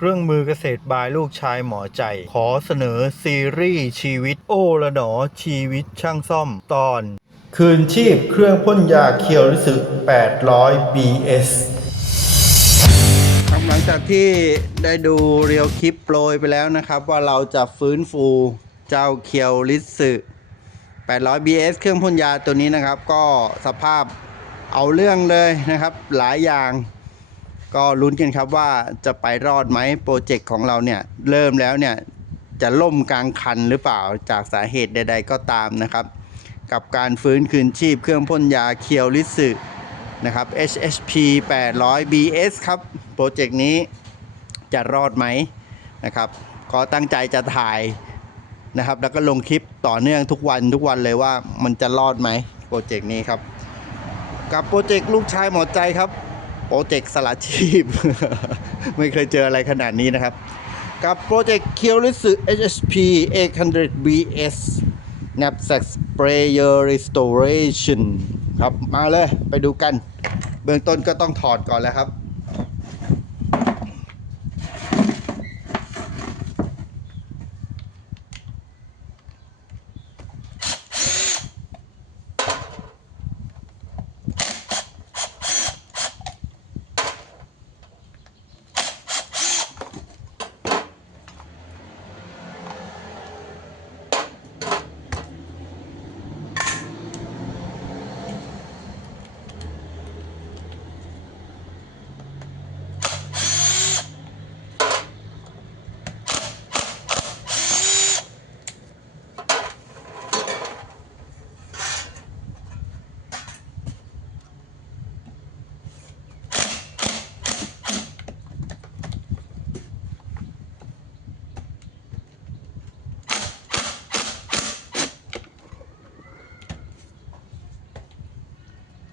เครื่องมือเกษตรบายลูกชายหมอใจ ขอเสนอซีรีส์ชีวิตโอละหนอชีวิตช่างซ่อมตอน คืนชีพเครื่องพ่นยาเคียวริสึ800 BS ครับหลังจากที่ได้ดูเรียวคลิปโปรยไปแล้วนะครับ ว่าเราจะฟื้นฟูเจ้าเคียวลิสึ 800 BS เครื่องพ่นยาตัวนี้นะครับ ก็สภาพเอาเรื่องเลยนะครับหลายอย่าง ก็ลุ้นกันครับว่าจะไปรอดไหมโปรเจกต์ของเราเนี่ยเริ่มแล้วเนี่ยจะล่มกลางคันหรือเปล่าจากสาเหตุใด ๆ ก็ตามนะครับ กับการฟื้นคืนชีพเครื่องพ่นยาเคียวลิสึนะครับ HHP 800 BS ครับโปรเจกต์นี้จะรอดไหมนะครับก็ตั้งใจจะถ่ายนะครับ แล้วก็ลงคลิปต่อเนื่องทุกวันทุกวันเลยว่ามันจะรอดไหมโปรเจกต์นี้ครับ กับโปรเจกต์ลูกชายหมดใจครับ โปรเจกต์สละชีพ ไม่เคยเจออะไรขนาดนี้นะครับ กับโปรเจกต์เคียวริสึ HHP 800 BS knapsack sprayer restoration ครับ มาเลยไปดูกัน เบื้องต้นก็ต้องถอดก่อนแล้วครับ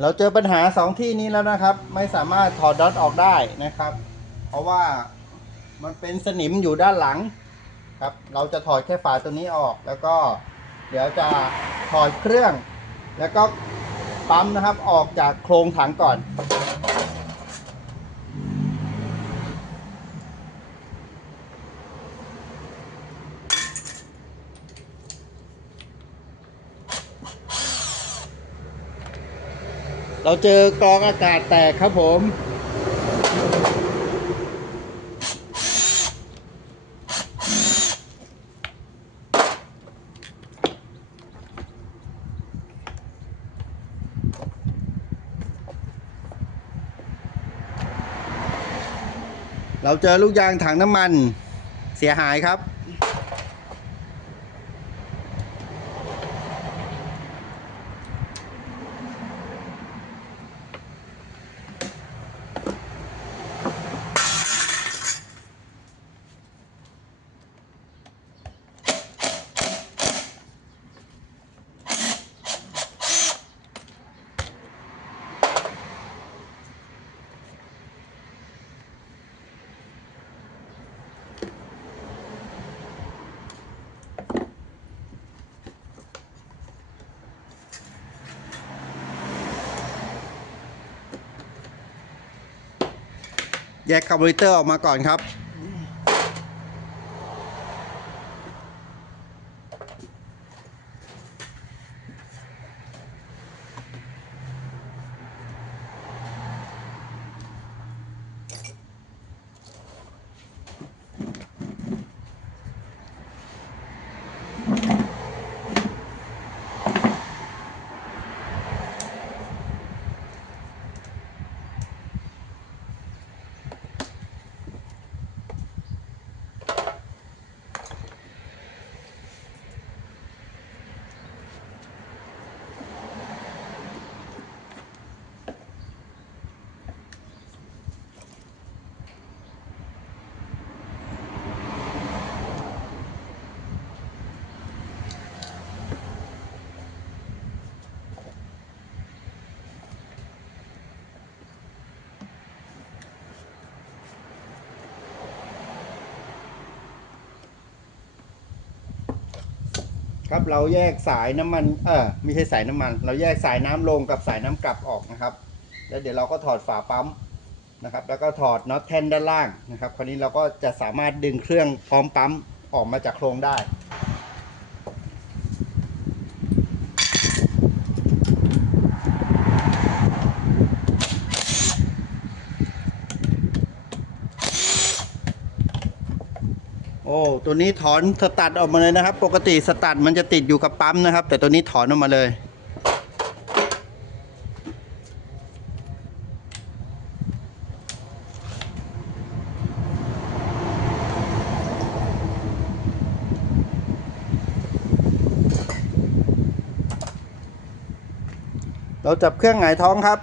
เราเจอปัญหาสองที่นี้แล้วนะครับ ไม่สามารถถอดด็อตออกได้นะครับ เพราะว่ามันเป็นสนิมอยู่ด้านหลังครับ เราจะถอดแค่ฝาตัวนี้ออก แล้วก็เดี๋ยวจะถอดเครื่อง แล้วก็ปั๊มนะครับออกจากโครงถังก่อน เราเจอกรองอากาศแตกครับผม เราเจอลูกยางถังน้ำมันเสียหายครับ แยกคาร์บูเรเตอร์ออกมาก่อนครับ ครับเราแยกสายน้ำมันเออไม่ใช่สายน้ำมัน เราแยกสายน้ำลงกับสายน้ำกลับออกนะครับ แล้วเดี๋ยวเราก็ถอดฝาปั๊มนะครับ แล้วก็ถอดน็อตแท่นด้านล่างนะครับ คราวนี้เราก็จะสามารถดึงเครื่องพร้อมปั๊มออกมาจากโครงได้ อ้ตัวนี้ถอนสตัดออกมาเลยนะครับ ปกติสตัดมันจะติดอยู่กับปั๊มนะครับ แต่ตัวนี้ถอนออกมาเลย เราจับเครื่องหงายท้องครับ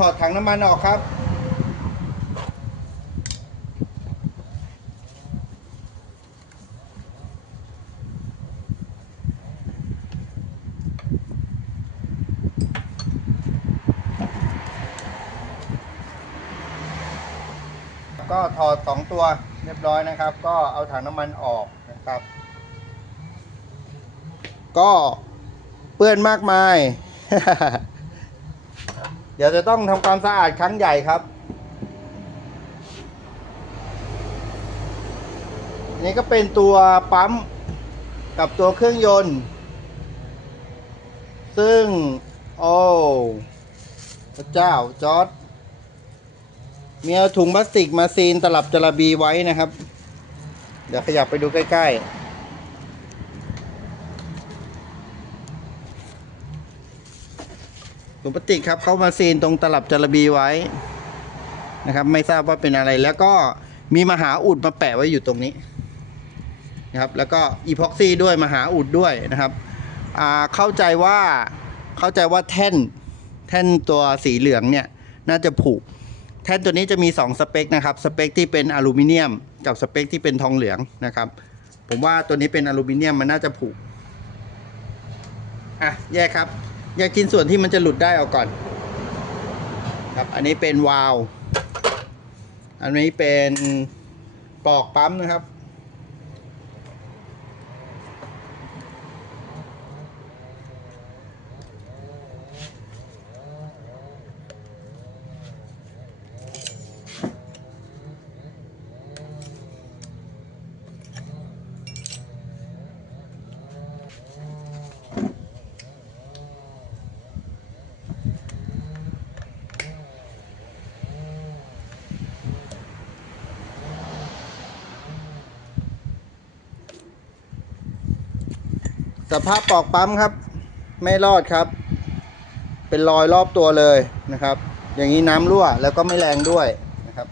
ถอดถังน้ำมันออกครับ ก็ถอดสองตัวเรียบร้อยนะครับ ก็เอาถังน้ำมันออกนะครับ ก็เปื้อนมากมาย ดี๋ยวจะต้องทำความสะอาดครั้งใหญ่ครับ นี่ก็เป็นตัวปั๊มกับตัวเครื่องยนต์ ซึ่ง โอ้พระเจ้าจอร์ดมีเอาถุงพลาสติกมาซีนตลับจระบีไว้นะครับ เดี๋ยวขยับไปดูใกล้ ๆ ถุงพลาสติกครับเขามาซีนตรงตลับจระบีไว้นะครับ ไม่ทราบว่าเป็นอะไรแล้วก็มีมหาอุดมาแปะไว้อยู่ตรงนี้นะครับแล้วก็อีพ็อกซี่ด้วยมหาอุดด้วยนะครับอ่าเข้าใจว่าเข้าใจว่าแท่นแท่นตัวสีเหลืองเนี่ยน่าจะผุแท่นตัวนี้จะมี 2 สเปคนะครับสเปคที่เป็นอลูมิเนียม กับสเปคที่เป็นทองเหลืองนะครับ ผมว่าตัวนี้เป็นอลูมิเนียมมันน่าจะผุอะแยกครับ อยากกินส่วนที่มันจะหลุดได้ออกก่อน ครับ อันนี้เป็นวาล์วอันนี้เป็นปลอกปั๊มนะครับ สภาพปอกปั๊มครับ ไม่รอดครับ เป็นรอยรอบตัวเลยนะครับ อย่างนี้น้ำรั่วแล้วก็ไม่แรงด้วยนะครับ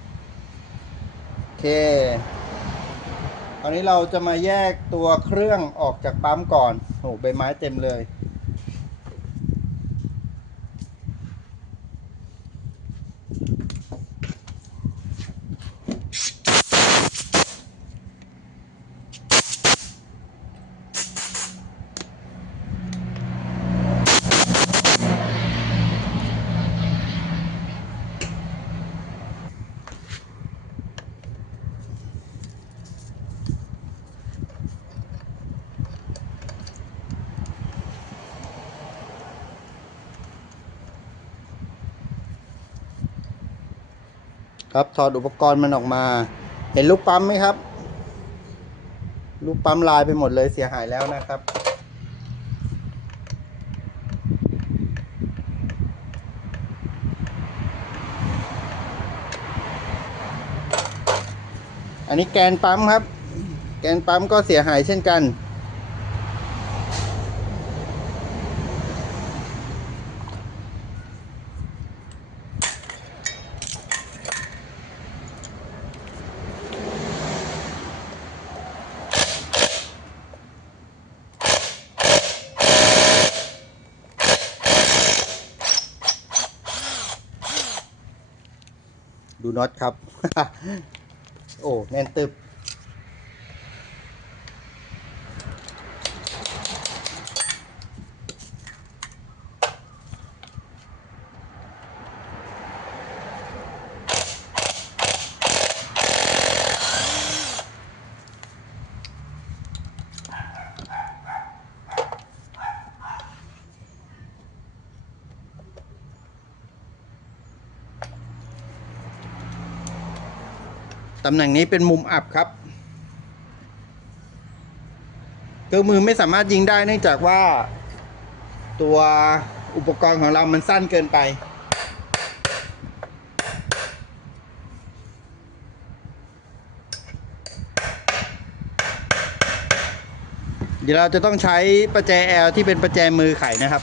โอเคตอนนี้เราจะมาแยกตัวเครื่องออกจากปั๊มก่อนโอ้โหใบไม้เต็มเลย ครับถอดอุปกรณ์มันออกมา เห็นลูกปั๊มไหมครับ ลูกปั๊มลายไปหมดเลยเสียหายแล้วนะครับอันนี้แกนปั๊มครับ แกนปั๊มก็เสียหายเช่นกัน ดูน็อตครับ โอ้ แน่นตึบ ตำแหน่งนี้เป็นมุมอับครับเครื่องมือไม่สามารถยิงได้เนื่องจากว่า ตัวอุปกรณ์ของเรามันสั้นเกินไป เดี๋ยวเราจะต้องใช้ประแจแอลที่เป็นประแจมือไขนะครับ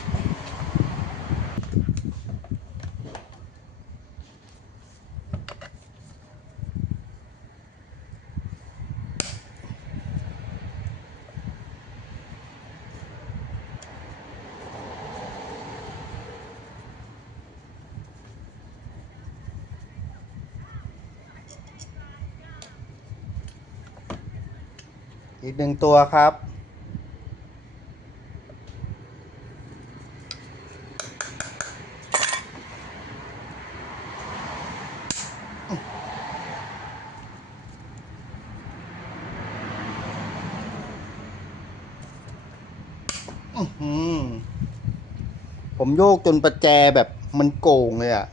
อีกหนึ่งตัวครับ ผมโยกจนประแจแบบมันโก่งเลยอะ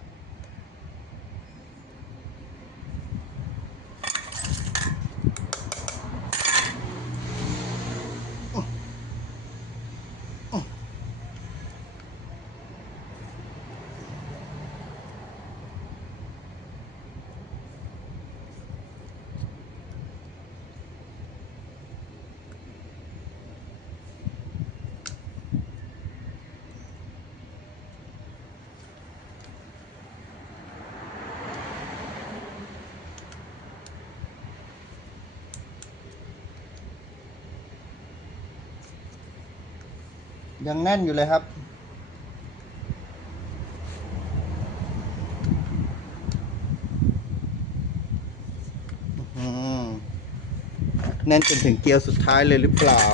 ยังแน่นอยู่เลยครับแน่นจนถึงเกียร์สุดท้ายเลยหรือเปล่า